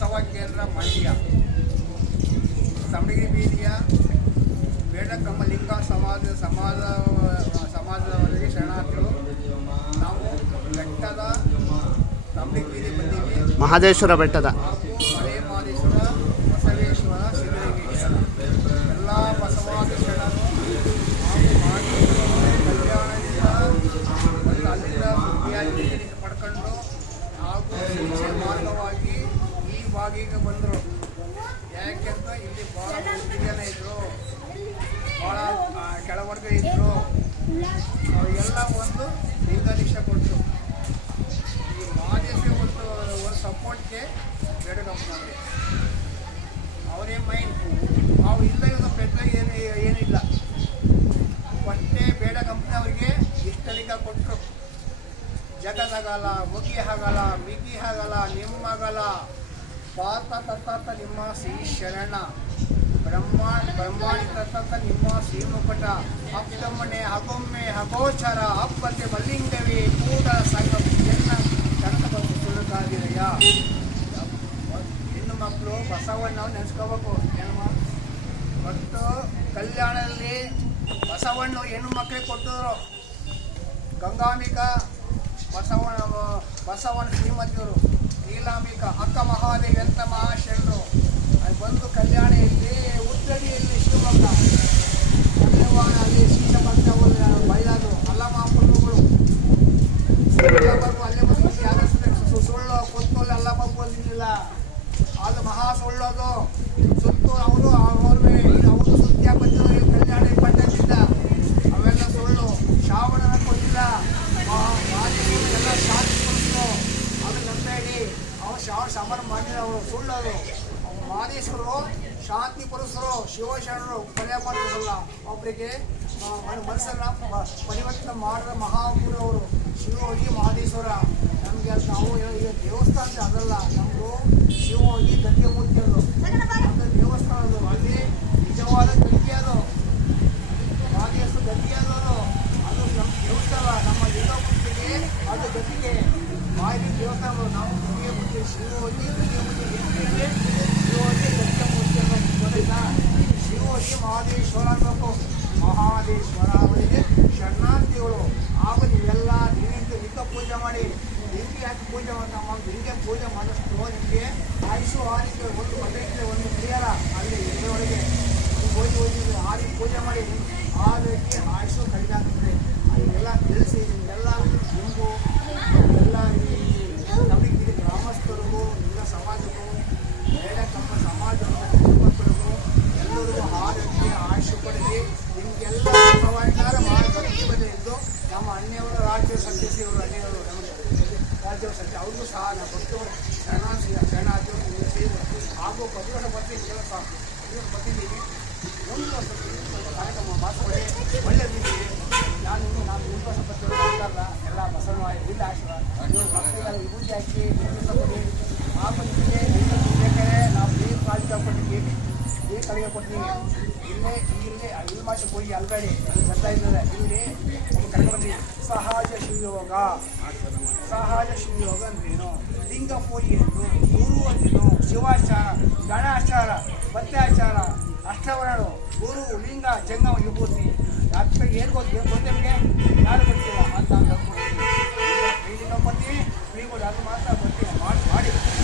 ಬಸವ ಕೇಂದ್ರ ಮಂಡ್ಯ. ತಮಿಳಿಗೆ ಬೀದಿಯ ಬೇಡಕಮ್ಮಲಿಂಗ ಸಮಾಜ ಸಮಾಜ ಸಮಾಜದವರಿಗೆ ಶರಣಾರ್ಥಿಗಳು. ನಾವು ಬೆಟ್ಟದ ತಮಿಳಿಗೆ ಬೀದಿ ಬಂದೀವಿ. ಮಹದೇಶ್ವರ ಬೆಟ್ಟದ. ಈ ಬಾಗಿಗೆ ಬಂದರು. ಯಾಕೆಂತ ಇಲ್ಲಿ ಭಾಳ ಜನ ಇದ್ರು. ಭಾಳ ಕೆಳವರ್ಗ ಇದ್ರು. ಅವರಿಗೆಲ್ಲ ಒಂದು ಲಿಂಗಾದೀಕ್ಷೆ ಕೊಡ್ತು. ಈ ಮಾದೇಶ್ವರ ಒಂದು ಒಂದು ಸಪೋರ್ಟ್ಗೆ ಬೇಡಕಪ್ಪನವ್ರಿಗೆ ಅವರೇ ಮೈಂಡ್ ಅವ್ರು ಇಲ್ಲ ಇವಾಗ ಪೆಟ್ರೋಲ್ ಏನು, ಏನಿಲ್ಲ. ಫಸ್ಟೇ ಬೇಡ ಕಂಪ್ನಿ ಅವರಿಗೆ ಇಷ್ಟಲಿಂಗ ಕೊಟ್ಟರು ಜಗದಾಗಲ್ಲ ಮುಗಿ ಆಗಲ್ಲ ಮಿಗಿ ಆಗಲ್ಲ ನಿಮ್ಮಗಲ್ಲ. ಪಾತ ತತ್ತ ನಿಮ್ಮ ಶ್ರೀ ಶರಣ ಬ್ರಹ್ಮ ಬ್ರಹ್ಮಾಂಡ ತತ್ತ ನಿಮ್ಮ ಶ್ರೀ ಮುಕಟ ಅಪ್ಪಮ್ಮನೆ ಹಗೊಮ್ಮೆ ಹಗೋಚರ ಅಪ್ಪತೆ, ಮಲ್ಲಿಂಗವೇ ಕೂಡ ಸಂಗ ಎನ್ನ ಕನಕ ಬಂದು ಸುಳ್ಳುಗಾದಿರಯ್ಯ ಹೆಣ್ಣು ಮಕ್ಕಳು ಬಸವಣ್ಣ ನೆನೆಸ್ಕೋಬೇಕು, ಏನಮ್ಮ? ಮತ್ತು ಕಲ್ಯಾಣದಲ್ಲಿ ಬಸವಣ್ಣ ಹೆಣ್ಣು ಮಕ್ಕಳಿಗೆ ಕೊಟ್ಟಿದ್ರು. ಗಂಗಾಂಬಿಕಾ, ಬಸವಣ್ಣ ಬಸವಣ್ಣ ಶ್ರೀಮತಿಯವರು. ನೀಲಾಂಬಿಕಾ ಅಕ್ಕ ಮಹಾದೇವಿ ಅಂತ ಮಹಾಶರಣರು ಅಲ್ಲಿ ಬಂದು ಕಲ್ಯಾಣ ಇಲ್ಲಿ ಉತ್ತಡಿಯಲ್ಲಿ ಶಿವಮೊಗ್ಗ ಕಲ್ಯಾಣ ಅಲ್ಲಿ ಶ್ರೀಶಭಕ್ತ ಬೈಲಾದ್ರು ಅಲ್ಲ ಮಹಾಪ್ರಭುಗಳು ಎಲ್ಲರಿಗೂ ಅಲ್ಲೇ ಬಂದು ಯಾರು ಸು- ಸುಳ್ಳು ಕೊತ್ತೋಲೆ ಅಲ್ಲ ಬಂದಿಲ್ಲ ಅದು ಮಹಾ ಸುಳ್ಳೋದು ಸುತ್ತು ಅವರು ಅವ್ರವೇ ಅವರು ಸುತ್ತಿಯ ಬಂದಿರೋ ಕಲ್ಯಾಣ ಪಂಚಾಯತಿಂದ ಅವೆಲ್ಲ ಸುಳ್ಳು ಶ್ರಾವಣನ ಕೊಟ್ಟಿಲ್ಲ ಮಾದೇಶ್ವರ ಎಲ್ಲ ಶಾಂತಿ ಕೊಡಿಸ್ರು ಅದು ನಂಬೇಡಿ ಶ್ರಾವಣ ಸಮರ ಮಾಡಿದ ಅವರು ಸುಳ್ಳು ಅವ್ರು ಮಾದೇಶ್ವರರು, ಶಾಂತಿ ಪುರುಷರು, ಶಿವಶರಣರು ಕೊಲೆ ಮಾಡೋದಲ್ಲ ಒಬ್ಬರಿಗೆ ಮನಸ್ಸನ್ನ ಪರಿವರ್ತನೆ ಮಾಡಿದ ಮಹಾಗುರು ಅವರು, ಶಿವಯೋಗಿ ಮಹದೇಶ್ವರ. ನಮಗೆ ಅದು ನಾವು ಈಗ ದೇವಸ್ಥಾನ ಅದಲ್ಲ ನಮ್ಮದು ಶಿವಯೋಗಿ ಗಂಗೆ ಮೂರ್ತಿ ಅದು ಅದು ದೇವಸ್ಥಾನ ಅದು ಅಲ್ಲಿ ನಿಜವಾದ ಗಂಗೆ ಅದು ಮಹದೇಶ್ವರ ಗಂಗೆ ಅದು ಅದು ಅದು ನಮ್ಮ ದೇವಸ್ಥಾನ ನಮ್ಮ ಲಿಂಗಮೂರ್ತಿಗೆ ಅದು ಗತಿಗೆ ಮಾಹಿತಿ ದೇವಸ್ಥಾನ ನಾವು ಗಂಗೆ ಮೂರ್ತಿ ಶಿವಯೋಗಿ ಗಂಗೆ ಮೂರ್ತಿ ಎಲ್ಲಿ ಶಿವಯೋಗಿ ಗಂಗೆ ಮೂರ್ತಿ ಅನ್ನೋದು ಗೊತ್ತಾಯ್ತಾ ಶಿವಯೋಗಿ ಮಹದೇಶ್ವರ ಅನ್ನಬೇಕು ಮಹಾದೇಶ್ವರ ಅವರಿಗೆ ಶರಣಾರ್ಥಿಗಳು ಹಾಗೂ ನೀವೆಲ್ಲ ದಿನಕ್ಕೆ ಪೂಜೆ ಮಾಡಿ ಲಿಂಗಿ ಹಾಕಿ ಪೂಜೆ ನಮ್ಮ ಪೂಜೆ ಮಾಡಿಷ್ಟು ನಿಮಗೆ ಆಯುಷು ಒಂದು ಮನೆಗೆ ಒಂದು ಕ್ರಿಯರ ಅಲ್ಲಿ ಎದೆಯೊಳಗೆ ಹೋಗಿ ಹೋಗಿ ಆರಿ ಪೂಜೆ ಮಾಡಿ ಆರೋಗ್ಯ ಆಯುಷು ಆಗ್ತದೆ ಅದನ್ನೆಲ್ಲ ತಿಳಿಸಿ ಶರಣಾರ್ಥಿ ಶರಣಾರ್ಥಿ ಸೇರಿ ಹಾಗೂ ಪ್ರತಿವರ್ಷ ಬರ್ತೀನಿ ಕೆಲಸ ಪ್ರತಿವರ್ಷ ಬರ್ತಿದ್ದೀನಿ ಒಂದು ವರ್ಷ ಕಾರ್ಯಕ್ರಮ ಮಾಡಿಸ್ಕೊಳ್ಳಿ ಒಳ್ಳೆಯದಿದ್ದೀವಿ ನಾನು ನಾನು ಒಂದು ವರ್ಷ ಎಲ್ಲ ಬಸವಣ್ಣ ಇಲ್ಲ ಆಶೀರ್ವಾದ ನೀವು ಮಕ್ಕಳಿಗೆಲ್ಲ ವಿಭೂತಿ ಹಾಗೂ ನಿಮಗೆ ಬೇಕಾದ್ರೆ ನಾವು ಏನು ಕಾಳಜಿ ತಗೊಂಡಿದ್ದೀವಿ ಕಡೆಗೆ ಕೊಡ್ತೀನಿ ಇಲ್ಲೇ ಇಲ್ಲೇ ಇಲ್ಲಿ ಮಾತ್ರ ಹೋಗಿ ಅಲ್ಬೇಡಿ ಬರ್ತಾ ಇದ್ದಾರೆ. ಇಲ್ಲಿ ಕರ್ಕೊಂಡ್ರಿ ಸಹಜ ಶಿವಯೋಗ. ಸಹಜ ಶಿವಯೋಗ ಅಂದ್ರೇನು ಲಿಂಗ ಪೂಜೆ ಎಂದು ಗುರು ಅಂದ್ರೇನು ಶಿವಾಚಾರ, ಗಣಾಚಾರ ಪತ್ಯಾಚಾರ ಅಷ್ಟವರ್ಣರು, ಗುರು, ಲಿಂಗ ಜಂಗಮ ವಿಭೂತಿ. ಅರ್ಥ ಏನು ಗೊತ್ತು ಏನು ಗೊತ್ತು ನಿಮಗೆ? ಯಾರು ಗೊತ್ತಿಲ್ಲ? ಅಂತ ಅಂತ ಅಂದ್ಕೊಳ್ತೀನಿ. ಲಿಂಗ ಕೊಡ್ತೀವಿ ನೀವು ಅದು ಮಾತ್ರ ಗೊತ್ತಿಲ್ಲ